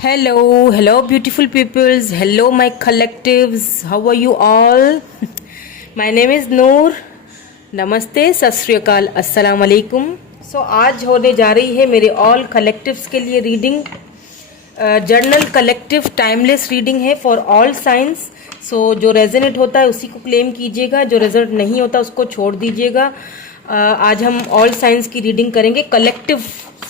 Hello, beautiful peoples. Hello, my collectives. How are you all? My name is Noor. नमस्ते, सत श्री अकाल, अस्सलाम वालेकुम. सो आज होने जा रही है मेरे ऑल कलेक्टिव्स के लिए reading. Journal collective timeless reading है फॉर ऑल साइंस. सो जो रेजोनेट होता है उसी को क्लेम कीजिएगा, जो रेजोनेट नहीं होता उसको छोड़ दीजिएगा. आज हम ऑल साइंस की रीडिंग करेंगे कलेक्टिव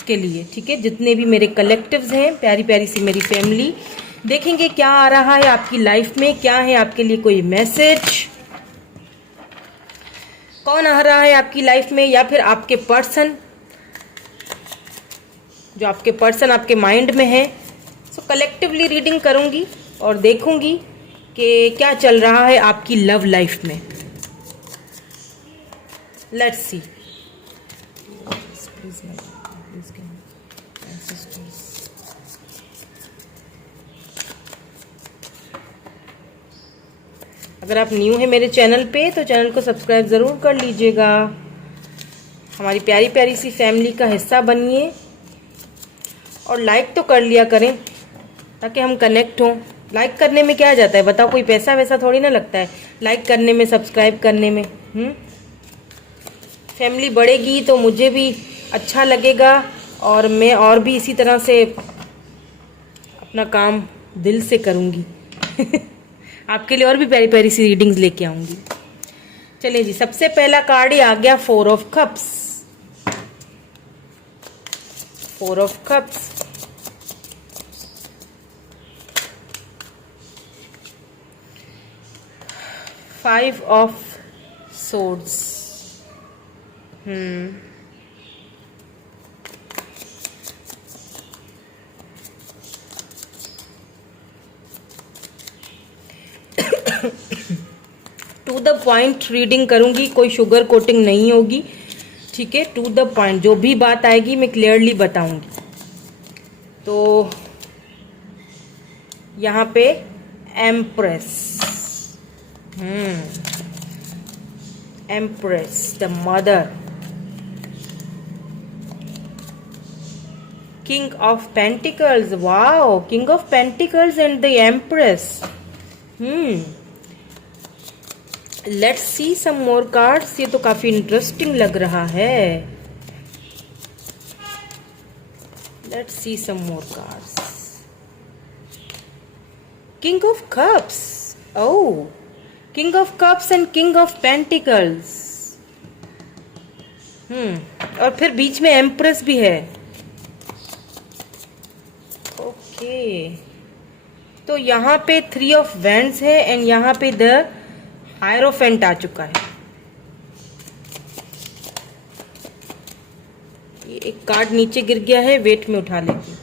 के लिए, ठीक है. जितने भी मेरे कलेक्टिव्स हैं, प्यारी प्यारी सी मेरी फैमिली, देखेंगे क्या आ रहा है आपकी लाइफ में, क्या है आपके लिए कोई मैसेज, कौन आ रहा है आपकी लाइफ में, या फिर आपके पर्सन, जो आपके पर्सन आपके माइंड में है. सो कलेक्टिवली रीडिंग करूंगी और देखूंगी कि क्या चल रहा है आपकी लव लाइफ में. लेट्स सी. अगर आप न्यू हैं मेरे चैनल पे तो चैनल को सब्सक्राइब ज़रूर कर लीजिएगा. हमारी प्यारी प्यारी सी फैमिली का हिस्सा बनिए और लाइक तो कर लिया करें ताकि हम कनेक्ट हों. लाइक करने में क्या जाता है बताओ, कोई पैसा वैसा थोड़ी ना लगता है लाइक करने में, सब्सक्राइब करने में. फैमिली बढ़ेगी तो मुझे भी अच्छा लगेगा और मैं और भी इसी तरह से अपना काम दिल से करूँगी. आपके लिए और भी प्यारी प्यारी सी रीडिंग्स लेके आऊंगी. चलिए जी, सबसे पहला कार्ड ही आ गया, 4 of cups. 4 of cups, five of swords. To the point reading करूंगी, कोई शुगर कोटिंग नहीं होगी, ठीक है. टू द पॉइंट, जो भी बात आएगी मैं क्लियरली बताऊंगी. तो यहाँ पे empress, empress the mother, king of pentacles. Wow, king of pentacles and the empress. Let's see some more cards. ये तो काफी इंटरेस्टिंग लग रहा है. Let's see some more cards. King of cups. Oh, king of cups and king of pentacles. और फिर बीच में empress भी है. ओके, तो यहाँ पे 3 ऑफ वैंड्स है एंड यहाँ पे द हायरोफेंट आ चुका है. ये एक कार्ड नीचे गिर गया है, वेट में उठा लेती हूँ.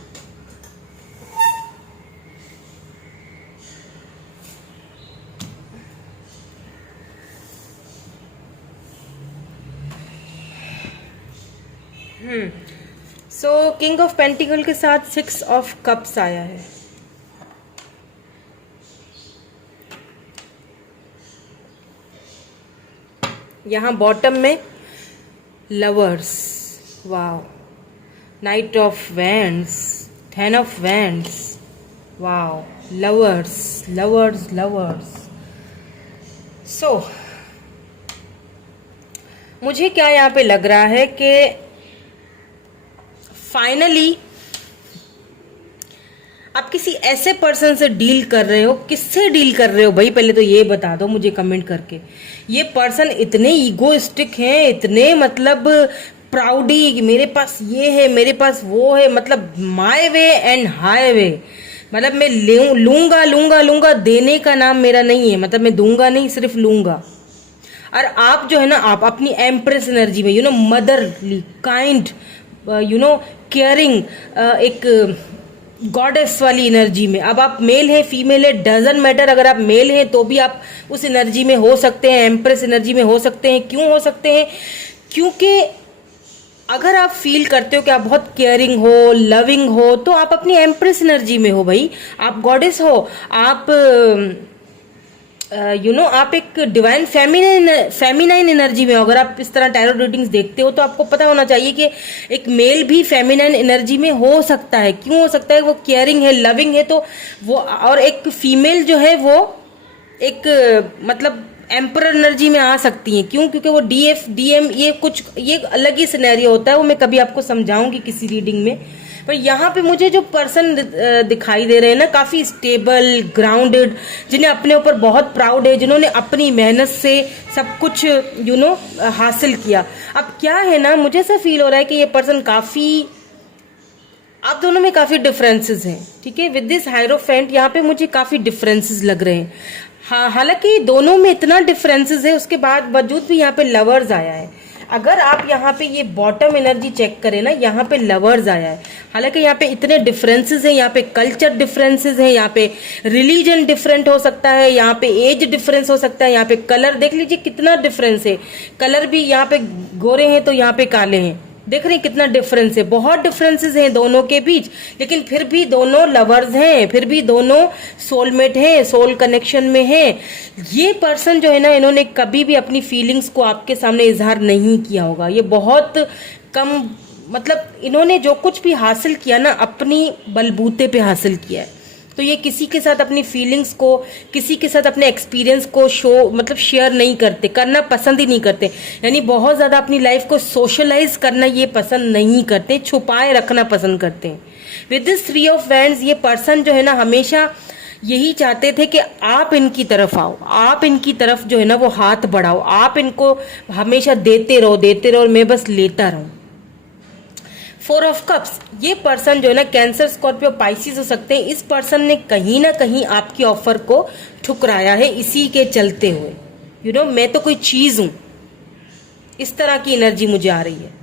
सो किंग ऑफ पेंटिकल के साथ 6 ऑफ कप्स आया है. यहाँ बॉटम में lovers. Wow, knight of wands, 10 of wands. Wow, lovers lovers lovers. So मुझे क्या यहाँ पे लग रहा है कि फाइनली आप किसी ऐसे पर्सन से डील कर रहे हो. किससे डील कर रहे हो भाई, पहले तो ये बता दो मुझे कमेंट करके. ये पर्सन इतने ईगोइस्टिक हैं, इतने मतलब प्राउडी, मेरे पास ये है, मेरे पास वो है, मतलब माय वे एंड हाई वे. मतलब मैं लूंगा लूंगा लूंगा, देने का नाम मेरा नहीं है. मतलब मैं दूंगा नहीं, सिर्फ लूंगा. और आप जो है ना, आप अपनी एम्प्रेस एनर्जी में, मदरली, काइंड, केयरिंग, एक गॉडेस वाली एनर्जी में. अब आप मेल है फीमेल है, डजंट मैटर. अगर आप मेल हैं तो भी आप उस एनर्जी में हो सकते हैं, एम्प्रेस एनर्जी में हो सकते हैं. क्यों हो सकते हैं? क्योंकि अगर आप फील करते हो कि आप बहुत केयरिंग हो, लविंग हो, तो आप अपनी एम्प्रेस एनर्जी में हो भाई. आप गॉडेस हो, आप आप एक डिवाइन फेमिनाइन एनर्जी में हो। अगर आप इस तरह टैरो रीडिंग्स देखते हो तो आपको पता होना चाहिए कि एक मेल भी फेमिनाइन एनर्जी में हो सकता है। क्यों हो सकता है? वो केयरिंग है, लविंग है, तो वो, और एक फीमेल जो है वो एक मतलब एम्परर एनर्जी में आ सकती है। क्यों? क्योंकि वो डीएफ डीएम ये अलग ही सिनेरियो होता है, वो मैं कभी आपको समझाऊंगी किसी रीडिंग में। पर यहाँ पे मुझे जो पर्सन दिखाई दे रहे हैं ना, काफी स्टेबल, ग्राउंडेड, जिन्हें अपने ऊपर बहुत प्राउड है, जिन्होंने अपनी मेहनत से सब कुछ हासिल किया। अब क्या है ना, मुझे ऐसा फील हो रहा है कि ये पर्सन काफी, आप दोनों में काफी डिफरेंसेस हैं। ठीक है, विद दिस हायरोफेंट यहाँ पे मुझे काफी डिफरेंसेस लग रहे हैं। हाँ, हालांकि दोनों में इतना डिफरेंसेस है, उसके बाद वजूद भी यहाँ पे लवर्स आया है। अगर आप यहाँ पे ये बॉटम एनर्जी चेक करें ना, यहाँ पे लवर्स आया है। हालांकि यहाँ पे इतने डिफरेंसेस हैं, यहाँ पे कल्चर डिफरेंसेस हैं, यहाँ पे रिलीजन डिफरेंट हो सकता है, यहाँ पे एज डिफरेंस हो सकता है, यहाँ पे कलर देख लीजिए कितना डिफरेंस है। कलर भी यहाँ पे गोरे हैं तो यहाँ पे काले हैं, देख रहे हैं कितना डिफरेंस है। बहुत डिफरेंसेस हैं दोनों के बीच, लेकिन फिर भी दोनों लवर्स हैं, फिर भी दोनों सोलमेट हैं, सोल कनेक्शन में हैं। ये पर्सन जो है ना, इन्होंने कभी भी अपनी फीलिंग्स को आपके सामने इजहार नहीं किया होगा। ये बहुत कम, मतलब इन्होंने जो कुछ भी हासिल किया ना, अपनी बलबूते पे हासिल किया है। तो ये किसी के साथ अपनी फीलिंग्स को, किसी के साथ अपने एक्सपीरियंस को मतलब शेयर नहीं करते, करना पसंद ही नहीं करते। यानी बहुत ज़्यादा अपनी लाइफ को सोशलाइज करना ये पसंद नहीं करते, छुपाए रखना पसंद करते हैं। विद दिस 3 ऑफ वैंड्स ये पर्सन जो है ना, हमेशा यही चाहते थे कि आप इनकी तरफ आओ, आप इनकी तरफ जो है ना वो हाथ बढ़ाओ, आप इनको हमेशा देते रहो और मैं बस लेता रहूं। 4 ऑफ कप्स, ये पर्सन जो है ना कैंसर, स्कॉर्पियो, पाइसिस हो सकते हैं। इस पर्सन ने कहीं ना कहीं आपकी ऑफर को ठुकराया है, इसी के चलते हुए। मैं तो कोई चीज हूं, इस तरह की एनर्जी मुझे आ रही है।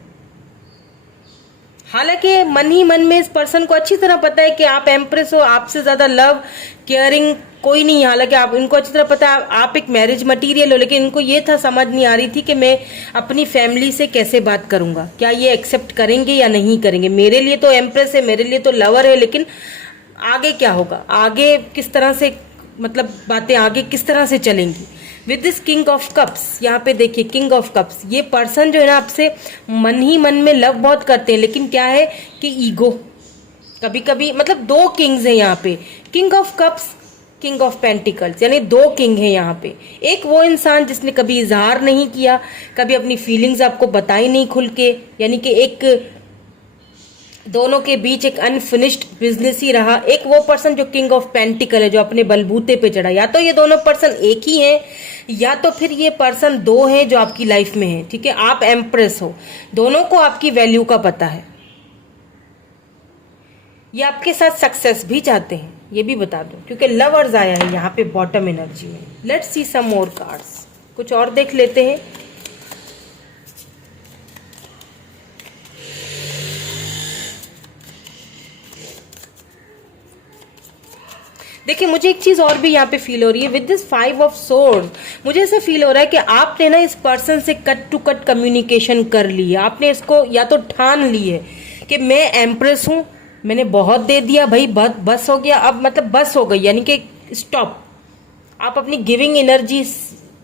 हालांकि मन ही मन में इस पर्सन को अच्छी तरह पता है कि आप एम्प्रेस हो, आपसे ज्यादा लव केयरिंग कोई नहीं है। हालांकि आप, इनको अच्छी तरह पता है आप एक मैरिज मटेरियल हो, लेकिन इनको ये था, समझ नहीं आ रही थी कि मैं अपनी फैमिली से कैसे बात करूंगा, क्या ये एक्सेप्ट करेंगे या नहीं करेंगे। मेरे लिए तो एम्प्रेस है, मेरे लिए तो लवर है, लेकिन आगे क्या होगा, आगे किस तरह से, मतलब बातें आगे किस तरह से चलेंगी। With this king of cups, यहाँ पे देखिए किंग ऑफ कप्स, ये पर्सन जो है ना आपसे मन ही मन में लव बहुत करते हैं, लेकिन क्या है कि ईगो कभी कभी, मतलब 2 किंग्स हैं यहाँ पे, king of cups, king of pentacles, यानी 2 किंग हैं यहाँ पे। एक वो इंसान जिसने कभी इजहार नहीं किया, कभी अपनी फीलिंग्स आपको बताई नहीं खुल के, यानी कि एक दोनों के बीच एक अनफिनिश्ड बिजनेस ही रहा। एक वो पर्सन जो किंग ऑफ पेंटिकल है, जो अपने बलबूते पे चढ़ा। या तो ये दोनों पर्सन एक ही हैं, या तो फिर ये पर्सन 2 हैं जो आपकी लाइफ में है। ठीक है, आप एम्प्रेस हो, दोनों को आपकी वैल्यू का पता है, ये आपके साथ सक्सेस भी चाहते हैं, ये भी बता दो, क्योंकि लवर्स आया है यहाँ पे बॉटम एनर्जी में। Let's see some more cards, कुछ और देख लेते हैं। देखिए, मुझे एक चीज और भी यहाँ पे फील हो रही है। विद दिस 5 ऑफ सोर्ड्स, मुझे ऐसा फील हो रहा है कि आपने ना इस पर्सन से कट टू कट कम्युनिकेशन कर ली है। आपने इसको या तो ठान ली है कि मैं एम्प्रेस हूं, मैंने बहुत दे दिया भाई, बस हो गया, अब मतलब बस हो गई, यानी कि स्टॉप। आप अपनी गिविंग एनर्जी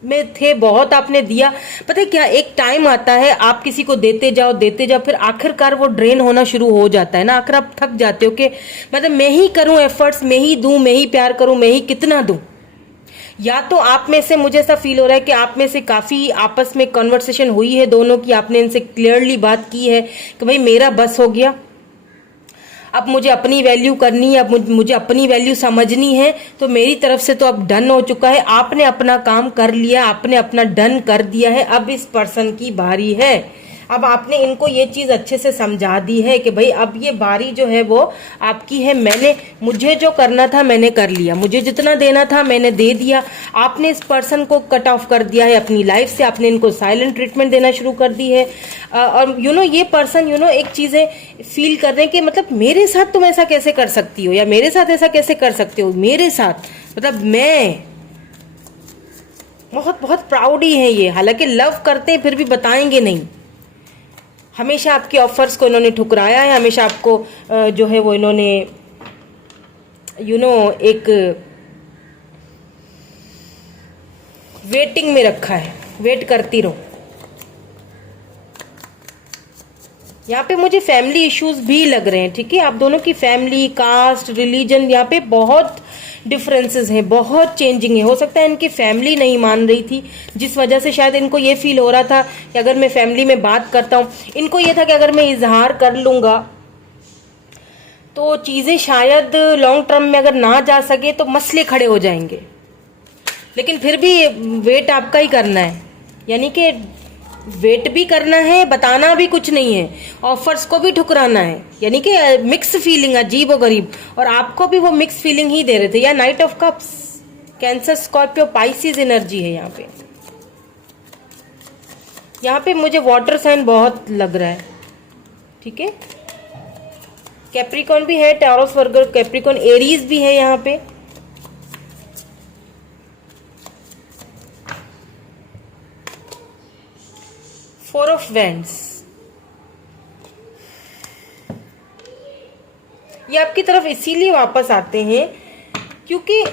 में थे, बहुत आपने दिया। पता है क्या, एक टाइम आता है आप किसी को देते जाओ, फिर आखिरकार वो ड्रेन होना शुरू हो जाता है ना। आखिर आप थक जाते हो कि मतलब मैं ही करूं एफर्ट्स, मैं ही दूं, मैं ही प्यार करूं, मैं ही कितना दूं। या तो आप में से, मुझे ऐसा फील हो रहा है कि आप में से काफी आपस में कन्वर्सेशन हुई है दोनों की, आपने इनसे क्लियरली बात की है कि भाई मेरा बस हो गया, अब मुझे अपनी वैल्यू करनी है, अब मुझे अपनी वैल्यू समझनी है, तो मेरी तरफ से तो अब डन हो चुका है। आपने अपना काम कर लिया, आपने अपना डन कर दिया है, अब इस पर्सन की बारी है। अब आपने इनको ये चीज अच्छे से समझा दी है कि भाई अब ये बारी जो है वो आपकी है। मुझे जो करना था मैंने कर लिया, मुझे जितना देना था मैंने दे दिया। आपने इस पर्सन को कट ऑफ कर दिया है अपनी लाइफ से, आपने इनको साइलेंट ट्रीटमेंट देना शुरू कर दी है। और ये पर्सन एक चीजें फील कर रहे हैं कि मतलब मेरे साथ तुम ऐसा कैसे कर सकती हो, या मेरे साथ ऐसा कैसे कर सकते हो, मेरे साथ मतलब मैं बहुत बहुत प्राउड ही है ये। हालांकि लव करते हैं फिर भी बताएंगे नहीं। हमेशा आपके ऑफर्स को इन्होंने ठुकराया है, हमेशा आपको जो है वो इन्होंने एक वेटिंग में रखा है, वेट करती रहो। यहाँ पे मुझे फैमिली इश्यूज भी लग रहे हैं, ठीक है। आप दोनों की फैमिली, कास्ट, रिलीजन, यहाँ पे बहुत डिफरेंसेस हैं, बहुत चेंजिंग है। हो सकता है इनकी फैमिली नहीं मान रही थी, जिस वजह से शायद इनको ये फील हो रहा था कि अगर मैं फैमिली में बात करता हूँ, इनको ये था कि अगर मैं इजहार कर लूंगा तो चीजें शायद लॉन्ग टर्म में अगर ना जा सके तो मसले खड़े हो जाएंगे। लेकिन फिर भी वेट आपका ही करना है, यानी कि वेट भी करना है, बताना भी कुछ नहीं है, ऑफर्स को भी ठुकराना है, यानी कि मिक्स फीलिंग, अजीब और गरीब। और आपको भी वो मिक्स फीलिंग ही दे रहे थे। या night of cups, cancer, Scorpio, Pisces energy है यहाँ पे। यहाँ पे मुझे वाटर साइन बहुत लग रहा है, ठीक है। कैप्रिकॉन भी है, टॉरस, वर्गो, कैप्रिकॉन, एरीज भी है यहाँ पे। फोर ऑफ वैंड्स, ये आपकी तरफ इसीलिए वापस आते हैं क्योंकि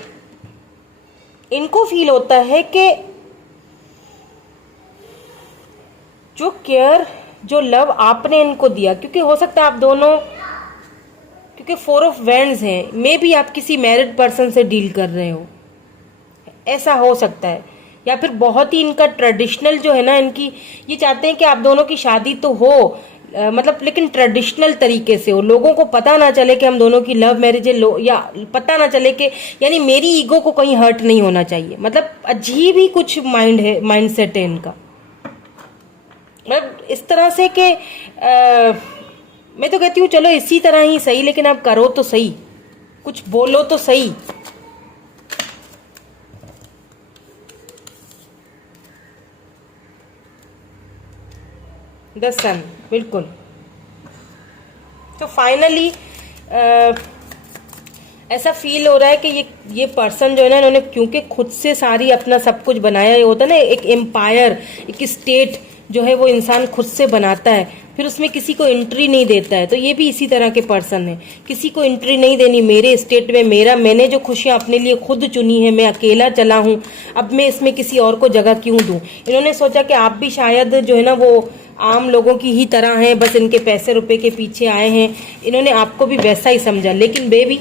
इनको फील होता है कि जो केयर, जो लव आपने इनको दिया, क्योंकि हो सकता है आप दोनों, क्योंकि फोर ऑफ वैंड्स हैं, मे भी आप किसी मैरिड पर्सन से डील कर रहे हो, ऐसा हो सकता है। या फिर बहुत ही इनका ट्रेडिशनल जो है ना, इनकी ये चाहते हैं कि आप दोनों की शादी तो हो, मतलब लेकिन ट्रेडिशनल तरीके से हो, लोगों को पता ना चले कि हम दोनों की लव मैरिज है, या पता ना चले कि, यानी मेरी ईगो को कहीं हर्ट नहीं होना चाहिए। मतलब अजीब ही कुछ माइंड है, माइंड सेट है इनका। मतलब इस तरह से कि मैं तो कहती हूँ चलो इसी तरह ही सही, लेकिन आप करो तो सही, कुछ बोलो तो सही। द सन, बिल्कुल। तो फाइनली ऐसा फील हो रहा है कि ये पर्सन जो है ना, इन्होंने क्योंकि खुद से सारी अपना सब कुछ बनाया, ये होता है ना एक एम्पायर, एक स्टेट जो है वो इंसान खुद से बनाता है, फिर उसमें किसी को एंट्री नहीं देता है। तो ये भी इसी तरह के पर्सन है, किसी को एंट्री नहीं देनी मेरे स्टेट में, मैंने जो खुशियां अपने लिए खुद चुनी है, मैं अकेला चला हूँ, अब मैं इसमें किसी और को जगह क्यों दूं। इन्होंने सोचा कि आप भी शायद जो है ना वो आम लोगों की ही तरह हैं, बस इनके पैसे रुपए के पीछे आए हैं, इन्होंने आपको भी वैसा ही समझा। लेकिन बेबी,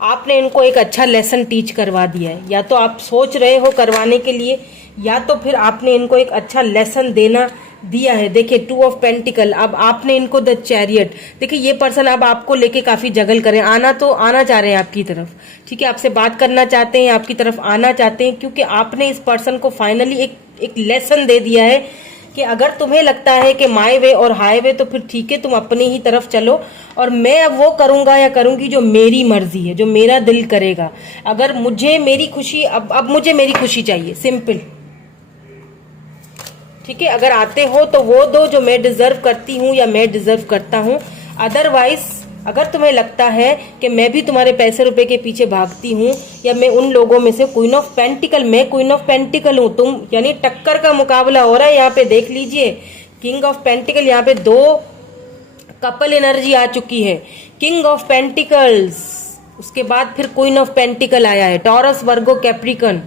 आपने इनको एक अच्छा लेसन टीच करवा दिया है। या तो आप सोच रहे हो करवाने के लिए, या तो फिर आपने इनको एक अच्छा लेसन देना दिया है। देखिए, 2 ऑफ पेंटिकल, अब आपने इनको द चैरियट, देखिए ये पर्सन अब आपको लेके काफी जगल करें, आना चाह रहे हैं आपकी तरफ, ठीक है, आपसे बात करना चाहते हैं, आपकी तरफ आना चाहते हैं, क्योंकि आपने इस पर्सन को फाइनली एक लेसन दे दिया है कि अगर तुम्हें लगता है कि माय वे और हाई वे, तो फिर ठीक है, तुम अपनी ही तरफ चलो, और मैं अब वो करूंगा या करूंगी जो मेरी मर्जी है, जो मेरा दिल करेगा। अगर मुझे मेरी खुशी, अब मुझे मेरी खुशी चाहिए, सिंपल, ठीक है। अगर आते हो तो वो दो जो मैं डिजर्व करती हूँ या मैं डिजर्व करता हूँ। अदरवाइज अगर तुम्हें लगता है कि मैं भी तुम्हारे पैसे रुपए के पीछे भागती हूँ, या मैं उन लोगों में से, क्वीन ऑफ पेंटिकल, मैं क्वीन ऑफ पेंटिकल हूँ, तुम, यानी टक्कर का मुकाबला हो रहा है यहाँ पे। देख लीजिए, किंग ऑफ पेंटिकल, यहाँ पे 2 कपल एनर्जी आ चुकी है, किंग ऑफ पेंटिकल्स, उसके बाद फिर क्वीन ऑफ पेंटिकल आया है, taurus, Virgo, Capricorn,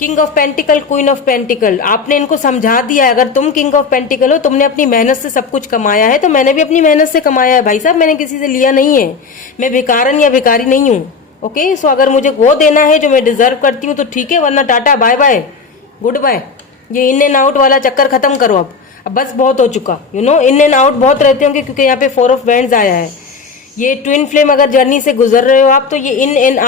king of pentacle, queen of pentacle. आपने इनको समझा दिया है, अगर तुम किंग ऑफ पेंटिकल हो, तुमने अपनी मेहनत से सब कुछ कमाया है, तो मैंने भी अपनी मेहनत से कमाया है भाई साहब, मैंने किसी से लिया नहीं है, मैं भिकारन या भिकारी नहीं हूँ। ओके, सो अगर मुझे वो देना है जो मैं डिजर्व करती हूँ तो ठीक है, वरना tata bye bye, good bye. ये इन एंड आउट वाला चक्कर खत्म करो अब बस बहुत हो चुका। इन एंड आउट बहुत रहते होंगे, क्योंकि यहाँ पे 4 ऑफ वैंड्स आया है। ये ट्विन फ्लेम अगर जर्नी से गुजर रहे हो आप, तो ये in and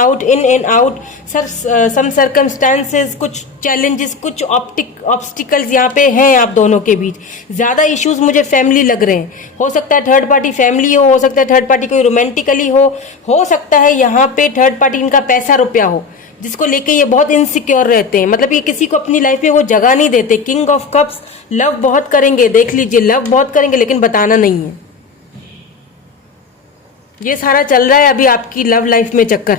out, some circumstances, कुछ चैलेंजेस, कुछ ऑब्स्टिकल्स यहाँ पे हैं आप दोनों के बीच। ज्यादा इश्यूज मुझे फैमिली लग रहे हैं, हो सकता है थर्ड पार्टी फैमिली हो सकता है थर्ड पार्टी कोई रोमांटिकली हो सकता है यहाँ पे थर्ड पार्टी इनका पैसा रुपया हो, जिसको लेके ये बहुत इनसिक्योर रहते हैं। मतलब ये किसी को अपनी लाइफ में वो जगह नहीं देते। किंग ऑफ कप्स, लव बहुत करेंगे, देख लीजिए, लव बहुत करेंगे, लेकिन बताना नहीं है। ये सारा चल रहा है अभी आपकी लव लाइफ में चक्कर।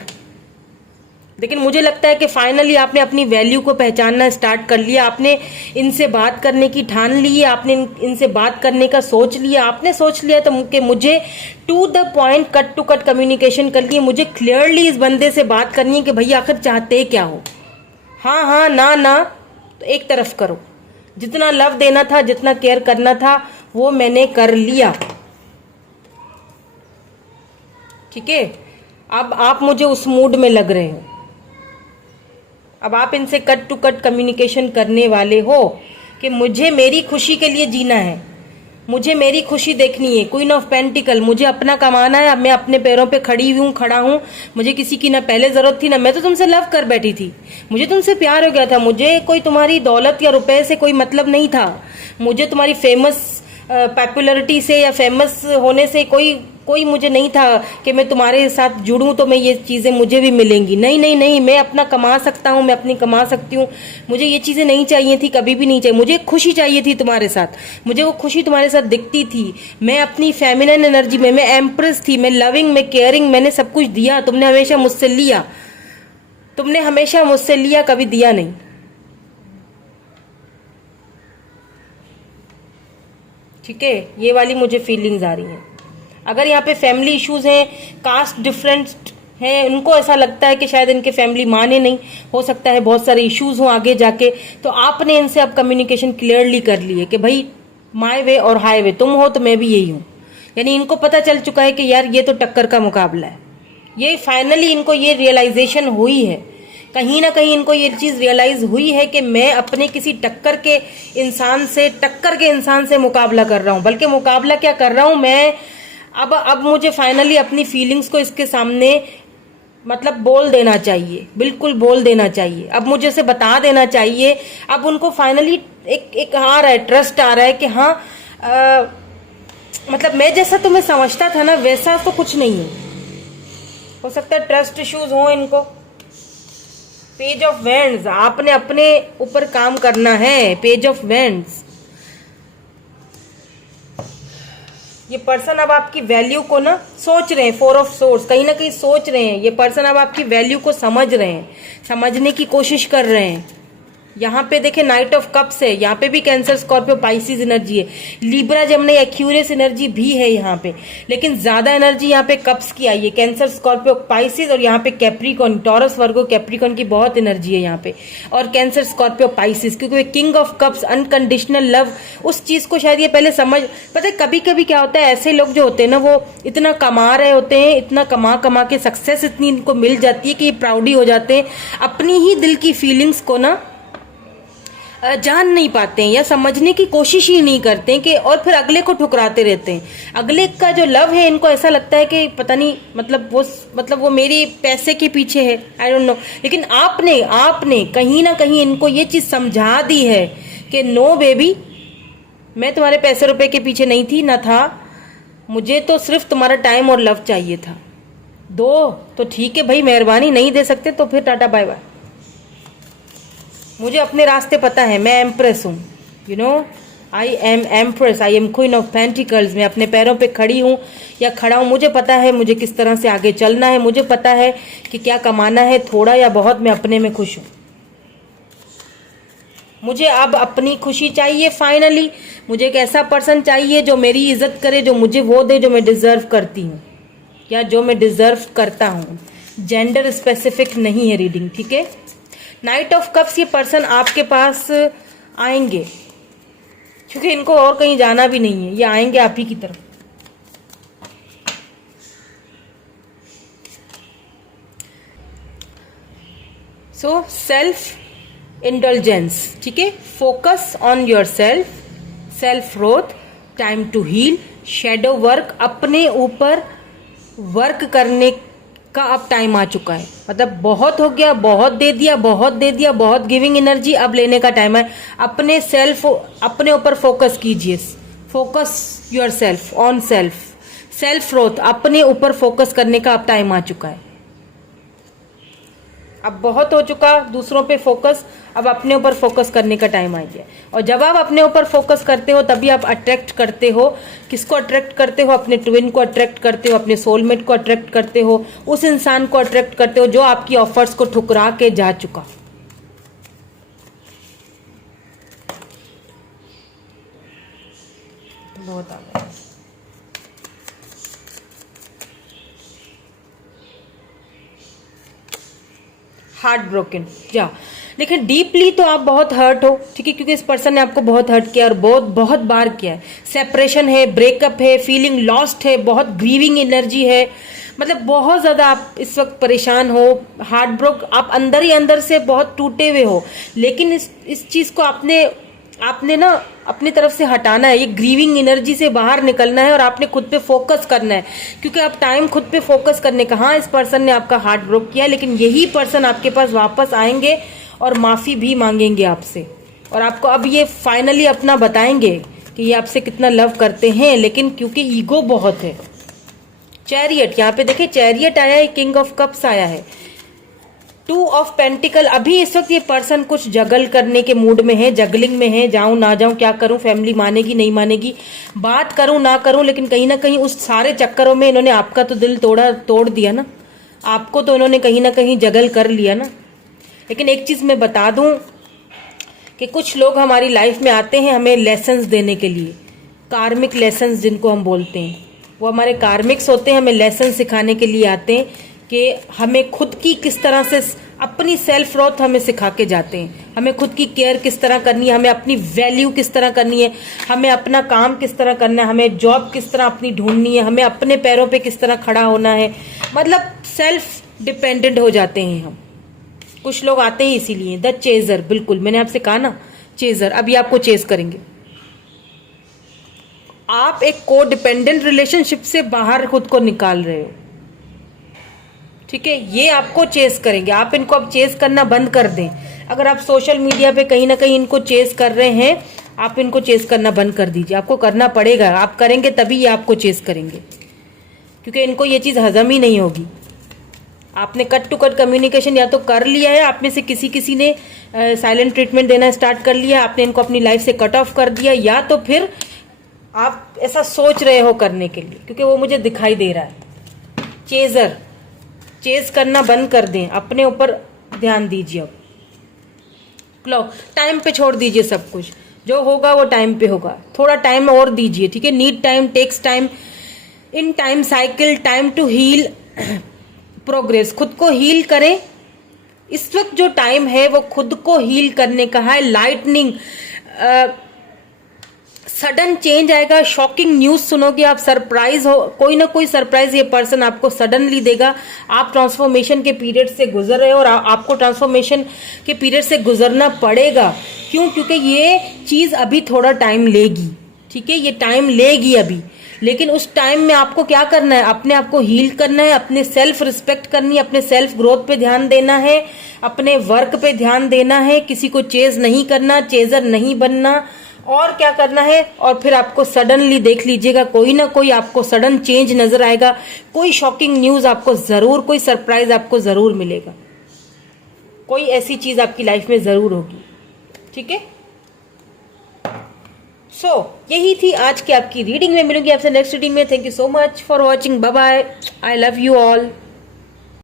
लेकिन मुझे लगता है कि फाइनली आपने अपनी वैल्यू को पहचानना स्टार्ट कर लिया, आपने इनसे बात करने की ठान ली है, आपने इनसे बात करने का सोच लिया, आपने सोच लिया तो कि मुझे to the point, cut to cut communication कर लिए, मुझे क्लियरली इस बंदे से बात करनी है कि भैया आखिर चाहते क्या हो। हाँ हाँ ना ना, तो एक तरफ करो। जितना लव देना था, जितना केयर करना था, वो मैंने कर लिया। ठीक है, अब आप मुझे उस मूड में लग रहे हो, अब आप इनसे कट टू कट कम्युनिकेशन करने वाले हो कि मुझे मेरी खुशी के लिए जीना है, मुझे मेरी खुशी देखनी है। क्वीन ऑफ पेंटिकल, मुझे अपना कमाना है, अब मैं अपने पैरों पे खड़ा हूँ। मुझे किसी की ना पहले जरूरत थी, ना मैं तो तुमसे लव कर बैठी थी, मुझे तुमसे प्यार हो गया था। मुझे कोई तुम्हारी दौलत या रुपए से कोई मतलब नहीं था, मुझे तुम्हारी फेमस पॉपुलैरिटी से या फेमस होने से कोई कोई मुझे नहीं था कि मैं तुम्हारे साथ जुड़ूं तो मैं ये चीज़ें मुझे भी मिलेंगी। नहीं नहीं नहीं, मैं अपना कमा सकता हूँ, मैं अपनी कमा सकती हूँ, मुझे ये चीज़ें नहीं चाहिए थी, कभी भी नहीं चाहिए। मुझे खुशी चाहिए थी तुम्हारे साथ, मुझे वो खुशी तुम्हारे साथ दिखती थी। मैं अपनी फेमिनिन एनर्जी में, मैं एम्प्रेस थी, मैं लविंग, मैं केयरिंग, मैंने सब कुछ दिया, तुमने हमेशा मुझसे लिया, तुमने हमेशा मुझसे लिया, कभी दिया नहीं। ठीक है, ये वाली मुझे फीलिंग्स आ रही हैं। अगर यहाँ पे फैमिली इश्यूज हैं, कास्ट डिफरेंट हैं, उनको ऐसा लगता है कि शायद इनके फैमिली माने नहीं, हो सकता है बहुत सारे इश्यूज हों आगे जाके, तो आपने इनसे अब कम्युनिकेशन क्लियरली कर ली है कि भाई माय वे और हाई वे, तुम हो तो मैं भी यही हूँ। यानी इनको पता चल चुका है कि यार ये तो टक्कर का मुकाबला है। ये फाइनली इनको ये रियलाइजेशन हुई है, कहीं ना कहीं इनको ये चीज रियलाइज हुई है कि मैं अपने किसी टक्कर के इंसान से मुकाबला कर रहा हूँ। बल्कि मुकाबला क्या कर रहा हूँ मैं, अब मुझे फाइनली अपनी फीलिंग्स को इसके सामने मतलब बोल देना चाहिए, बिल्कुल बोल देना चाहिए। अब मुझे इसे बता देना चाहिए। अब उनको फाइनली एक आ रहा है, ट्रस्ट आ रहा है कि हाँ मतलब मैं जैसा तुम्हें समझता था ना वैसा तो कुछ नहीं है। हो सकता है ट्रस्ट इश्यूज हो इनको। पेज ऑफ वेंड्स, आपने अपने ऊपर काम करना है। पेज ऑफ वेंड्स, ये पर्सन अब आपकी वैल्यू को ना सोच रहे हैं। फोर ऑफ सोर्स, कहीं ना कहीं सोच रहे हैं। ये पर्सन अब आपकी वैल्यू को समझ रहे हैं, समझने की कोशिश कर रहे हैं। यहाँ पे देखे नाइट ऑफ कप्स है, यहाँ पे भी कैंसर, स्कॉर्पियो, पाइसिस एनर्जी है, लिब्रा, जेमिनी, एक्यूरियस एनर्जी भी है यहाँ पे, लेकिन ज्यादा एनर्जी यहाँ पे कप्स की आई है। कैंसर, स्कॉर्पियो, पाइसिस, और यहाँ पे कैप्रिकॉन, टॉरस, वर्गो, कैप्रिकॉन की बहुत एनर्जी है यहाँ पे। और कैंसर, स्कॉर्पियो, पाइसिस, क्योंकि king of cups, unconditional love, उस चीज को शायद ये पहले समझ। पता है कभी कभी क्या होता है, ऐसे लोग जो होते हैं ना वो इतना कमा रहे होते हैं, इतना कमा कमा के सक्सेस इतनी इनको मिल जाती है कि ये प्राउडी हो जाते हैं, अपनी ही दिल की फीलिंग्स को ना जान नहीं पाते हैं या समझने की कोशिश ही नहीं करते हैं कि, और फिर अगले को ठुकराते रहते हैं। अगले का जो लव है इनको ऐसा लगता है कि पता नहीं मतलब वो मेरे पैसे के पीछे है, आई डोंट नो। लेकिन आपने कहीं ना कहीं इनको ये चीज समझा दी है कि नो बेबी, मैं तुम्हारे पैसे रुपए के पीछे नहीं थी ना था, मुझे तो सिर्फ तुम्हारा टाइम और लव चाहिए था। दो तो ठीक है भाई, मेहरबानी, नहीं दे सकते तो फिर टाटा बाय बाय। मुझे अपने रास्ते पता है, मैं एम्प्रेस हूँ, you know, I am empress, I am queen of pentacles. मैं अपने पैरों पे खड़ी हूँ या खड़ा हूँ, मुझे पता है मुझे किस तरह से आगे चलना है, मुझे पता है कि क्या कमाना है, थोड़ा या बहुत, मैं अपने में खुश हूँ। मुझे अब अपनी खुशी चाहिए फाइनली। मुझे एक ऐसा पर्सन चाहिए जो मेरी इज्जत करे, जो मुझे वो दे जो मैं डिजर्व करती हूँ या जो मैं डिजर्व करता हूँ। जेंडर स्पेसिफिक नहीं है रीडिंग, ठीक है। नाइट ऑफ कप्स, ये पर्सन आपके पास आएंगे क्योंकि इनको और कहीं जाना भी नहीं है, ये आएंगे आप ही की तरफ। सो सेल्फ इंडल्जेंस, ठीक है, focus on your self, self growth, time to heal, shadow work, अपने ऊपर वर्क करने का अब टाइम आ चुका है। मतलब बहुत हो गया, बहुत दे दिया, बहुत गिविंग एनर्जी, अब लेने का टाइम है। अपने ऊपर फोकस कीजिए, focus your self on self, self growth, अपने ऊपर फोकस करने का अब टाइम आ चुका है। अब बहुत हो चुका दूसरों पे फोकस, अब अपने ऊपर फोकस करने का टाइम आ गया। और जब आप अपने ऊपर फोकस करते हो तभी आप अट्रैक्ट करते हो। किसको अट्रैक्ट करते हो? अपने ट्विन को अट्रैक्ट करते हो, अपने सोलमेट को अट्रैक्ट करते हो, उस इंसान को अट्रैक्ट करते हो जो आपकी ऑफर्स को ठुकरा के जा चुका। बहुत आ गया। हार्ट ब्रोकन, या देखिए डीपली तो आप बहुत हर्ट हो, ठीक है, क्योंकि इस पर्सन ने आपको बहुत हर्ट किया और बहुत बहुत बार किया है। सेपरेशन है, ब्रेकअप है, फीलिंग लॉस्ट है, बहुत ग्रीविंग एनर्जी है, मतलब बहुत ज़्यादा आप इस वक्त परेशान हो, हार्ट ब्रोक, आप अंदर ही अंदर से बहुत टूटे हुए हो। लेकिन इस चीज़ को आपने ना अपनी तरफ से हटाना है, ये ग्रीविंग एनर्जी से बाहर निकलना है और आपने खुद पे फोकस करना है, क्योंकि आप टाइम खुद पे फोकस करने का, हाँ इस पर्सन ने आपका हार्ट ब्रोक किया, लेकिन यही पर्सन आपके पास वापस आएंगे और माफ़ी भी मांगेंगे आपसे, और आपको अब ये फाइनली अपना बताएंगे कि ये आपसे कितना लव करते हैं, लेकिन क्योंकि ईगो बहुत है। चैरियट, यहाँ पे देखिए चैरियट आया है, किंग ऑफ कप्स आया है, 2 ऑफ पेंटिकल। अभी इस वक्त ये पर्सन कुछ जगल करने के मूड में है, जगलिंग में है, जाऊं ना जाऊं, क्या करूं, फैमिली मानेगी नहीं मानेगी, बात करूं ना करूं, लेकिन कहीं ना कहीं उस सारे चक्करों में इन्होंने आपका तो दिल तोड़ दिया ना, आपको तो इन्होंने कहीं ना कहीं जगल कर लिया ना। लेकिन एक चीज मैं बता दूं कि कुछ लोग हमारी लाइफ में आते हैं हमें लेसन्स देने के लिए, कार्मिक लेसन्स जिनको हम बोलते हैं, वो हमारे कार्मिक्स होते हैं, हमें लेसन सिखाने के लिए आते हैं कि हमें खुद की किस तरह से अपनी सेल्फ ग्रोथ हमें सिखा के जाते हैं, हमें खुद की केयर किस तरह करनी है, हमें अपनी वैल्यू किस तरह करनी है, हमें अपना काम किस तरह करना है, हमें जॉब किस तरह अपनी ढूंढनी है, हमें अपने पैरों पे किस तरह खड़ा होना है, मतलब सेल्फ डिपेंडेंट हो जाते हैं हम। कुछ लोग आते हैं इसीलिए। द चेजर, बिल्कुल मैंने आपसे कहा ना चेजर, अभी आपको चेज करेंगे। आप एक को डिपेंडेंट रिलेशनशिप से बाहर खुद को निकाल रहे हो, ठीक है, ये आपको चेस करेंगे। आप इनको अब चेस करना बंद कर दें। अगर आप सोशल मीडिया पे कहीं ना कहीं इनको चेस कर रहे हैं, आप इनको चेस करना बंद कर दीजिए। आपको करना पड़ेगा, आप करेंगे तभी ये आपको चेस करेंगे, क्योंकि इनको ये चीज़ हजम ही नहीं होगी। आपने कट टू कट कम्युनिकेशन या तो कर लिया है, आप में से किसी ने साइलेंट ट्रीटमेंट देना स्टार्ट कर लिया, आपने इनको अपनी लाइफ से कट ऑफ कर दिया, या तो फिर आप ऐसा सोच रहे हो करने के लिए, क्योंकि वो मुझे दिखाई दे रहा है। चेजर, चेज करना बंद कर दें, अपने ऊपर ध्यान दीजिए। अब क्लॉक, टाइम पे छोड़ दीजिए, सब कुछ जो होगा वो टाइम पे होगा, थोड़ा टाइम और दीजिए, ठीक है। Need time, takes time, in time cycle, time to heal, progress, खुद को हील करें। इस वक्त जो टाइम है वो खुद को हील करने का है। लाइटनिंग, सडन चेंज आएगा, शॉकिंग न्यूज सुनोगे आप, सरप्राइज हो, कोई ना कोई सरप्राइज ये पर्सन आपको सडनली देगा। आप ट्रांसफॉर्मेशन के पीरियड से गुजर रहे हो और आपको ट्रांसफॉर्मेशन के पीरियड से गुजरना पड़ेगा। क्यों? क्योंकि ये चीज अभी थोड़ा टाइम लेगी, ठीक है, ये टाइम लेगी अभी, लेकिन उस टाइम में आपको क्या करना है, अपने आप को हील करना है, अपने सेल्फ रिस्पेक्ट करनी है, अपने सेल्फ ग्रोथ पे ध्यान देना है, अपने वर्क पे ध्यान देना है, किसी को चेज नहीं करना, चेजर नहीं बनना, और क्या करना है। और फिर आपको सडनली देख लीजिएगा, कोई ना कोई आपको सडन चेंज नजर आएगा, कोई शॉकिंग न्यूज आपको जरूर, कोई सरप्राइज आपको जरूर मिलेगा, कोई ऐसी चीज आपकी लाइफ में जरूर होगी, ठीक है। यही थी आज की आपकी रीडिंग में। मिलूंगी आपसे नेक्स्ट रीडिंग में। Thank you so much for watching, bye bye, I love you all.